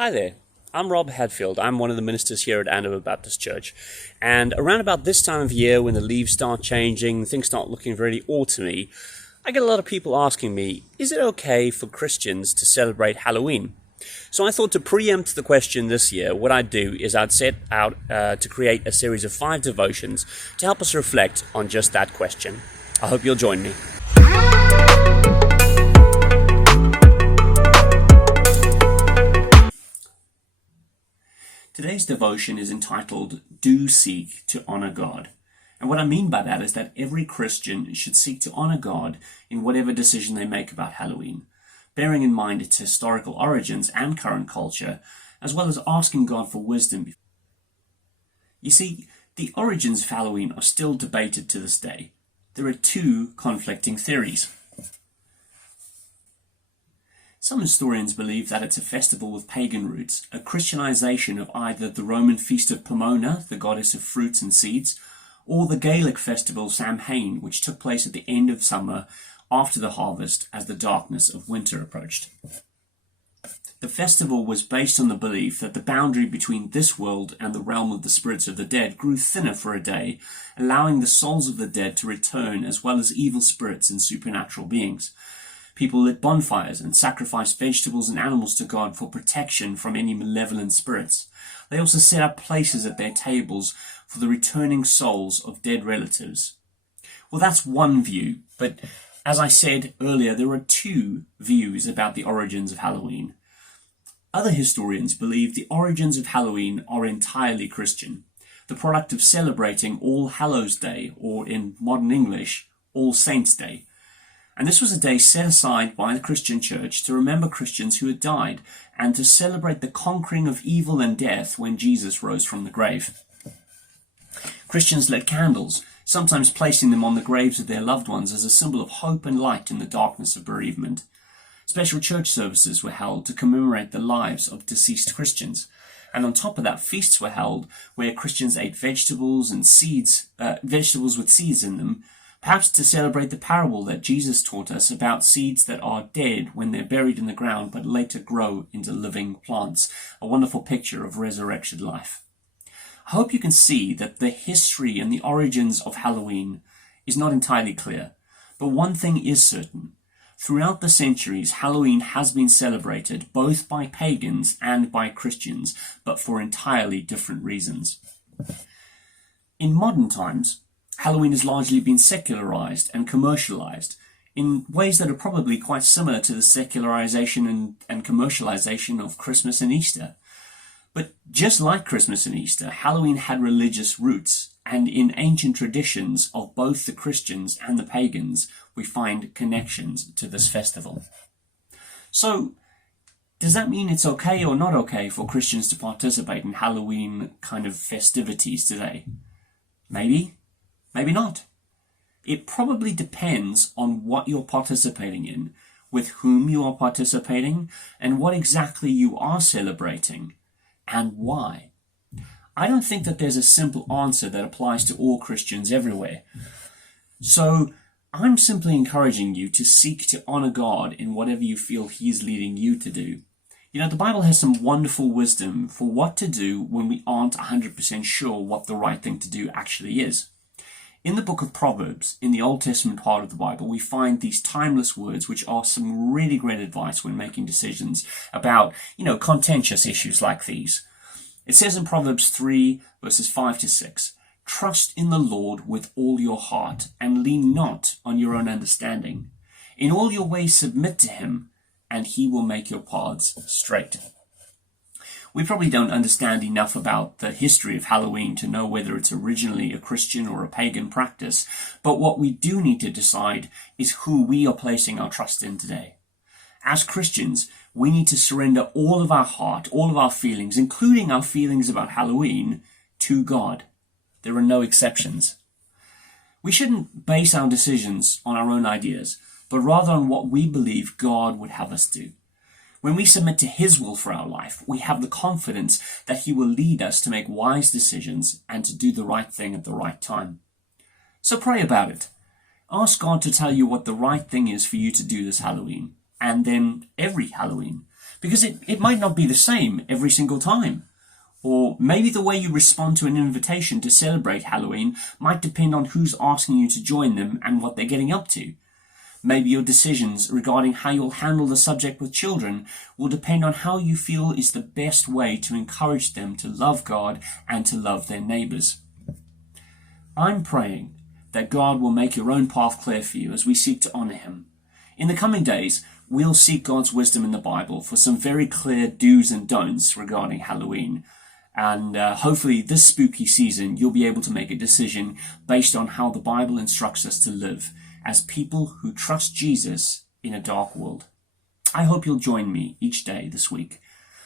Hi there. I'm Rob Hadfield. I'm one of the ministers here at Andover Baptist Church. And around about this time of year, when the leaves start changing, things start looking really autumny, I get a lot of people asking me, is it okay for Christians to celebrate Halloween? So I thought to preempt the question this year, what I'd do is I'd set out to create a series of 5 devotions to help us reflect on just that question. I hope you'll join me. Today's devotion is entitled, Do Seek to Honor God. And what I mean by that is that every Christian should seek to honor God in whatever decision they make about Halloween, bearing in mind its historical origins and current culture, as well as asking God for wisdom. You see, the origins of Halloween are still debated to this day. There are 2 conflicting theories. Some historians believe that it's a festival with pagan roots, a Christianization of either the Roman feast of Pomona, the goddess of fruits and seeds, or the Gaelic festival Samhain, which took place at the end of summer after the harvest as the darkness of winter approached. The festival was based on the belief that the boundary between this world and the realm of the spirits of the dead grew thinner for a day, allowing the souls of the dead to return as well as evil spirits and supernatural beings. People lit bonfires and sacrificed vegetables and animals to God for protection from any malevolent spirits. They also set up places at their tables for the returning souls of dead relatives. Well, that's one view, but as I said earlier, there are 2 views about the origins of Halloween. Other historians believe the origins of Halloween are entirely Christian, the product of celebrating All Hallows Day, or in modern English, All Saints' Day. And this was a day set aside by the Christian church to remember Christians who had died and to celebrate the conquering of evil and death when Jesus rose from the grave. Christians lit candles, sometimes placing them on the graves of their loved ones as a symbol of hope and light in the darkness of bereavement. Special church services were held to commemorate the lives of deceased Christians. And on top of that, feasts were held where Christians ate vegetables with seeds in them, perhaps to celebrate the parable that Jesus taught us about seeds that are dead when they're buried in the ground but later grow into living plants, a wonderful picture of resurrection life. I hope you can see that the history and the origins of Halloween is not entirely clear, but one thing is certain. Throughout the centuries, Halloween has been celebrated both by pagans and by Christians, but for entirely different reasons. In modern times, Halloween has largely been secularized and commercialized in ways that are probably quite similar to the secularization and commercialization of Christmas and Easter. But just like Christmas and Easter, Halloween had religious roots, and in ancient traditions of both the Christians and the pagans, we find connections to this festival. So, does that mean it's okay or not okay for Christians to participate in Halloween kind of festivities today? Maybe. Maybe not. It probably depends on what you're participating in, with whom you are participating, and what exactly you are celebrating, and why. I don't think that there's a simple answer that applies to all Christians everywhere. So, I'm simply encouraging you to seek to honor God in whatever you feel He is leading you to do. You know, the Bible has some wonderful wisdom for what to do when we aren't 100% sure what the right thing to do actually is. In the book of Proverbs, in the Old Testament part of the Bible, we find these timeless words which are some really great advice when making decisions about, contentious issues like these. It says in Proverbs 3, verses 5 to 6, Trust in the Lord with all your heart, and lean not on your own understanding. In all your ways submit to Him, and He will make your paths straight. We probably don't understand enough about the history of Halloween to know whether it's originally a Christian or a pagan practice, but what we do need to decide is who we are placing our trust in today. As Christians, we need to surrender all of our heart, all of our feelings, including our feelings about Halloween, to God. There are no exceptions. We shouldn't base our decisions on our own ideas, but rather on what we believe God would have us do. When we submit to His will for our life, we have the confidence that He will lead us to make wise decisions and to do the right thing at the right time. So pray about it. Ask God to tell you what the right thing is for you to do this Halloween, and then every Halloween. Because it might not be the same every single time. Or maybe the way you respond to an invitation to celebrate Halloween might depend on who's asking you to join them and what they're getting up to. Maybe your decisions regarding how you'll handle the subject with children will depend on how you feel is the best way to encourage them to love God and to love their neighbours. I'm praying that God will make your own path clear for you as we seek to honour Him. In the coming days, we'll seek God's wisdom in the Bible for some very clear do's and don'ts regarding Halloween. And hopefully this spooky season, you'll be able to make a decision based on how the Bible instructs us to live as people who trust Jesus in a dark world. I hope you'll join me each day this week.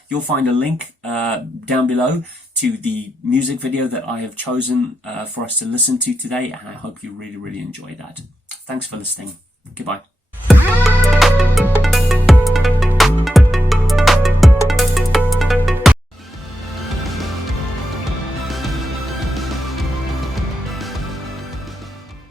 You'll find a link down below to the music video that I have chosen for us to listen to today, and I hope you really, really enjoy that. Thanks for listening. Goodbye.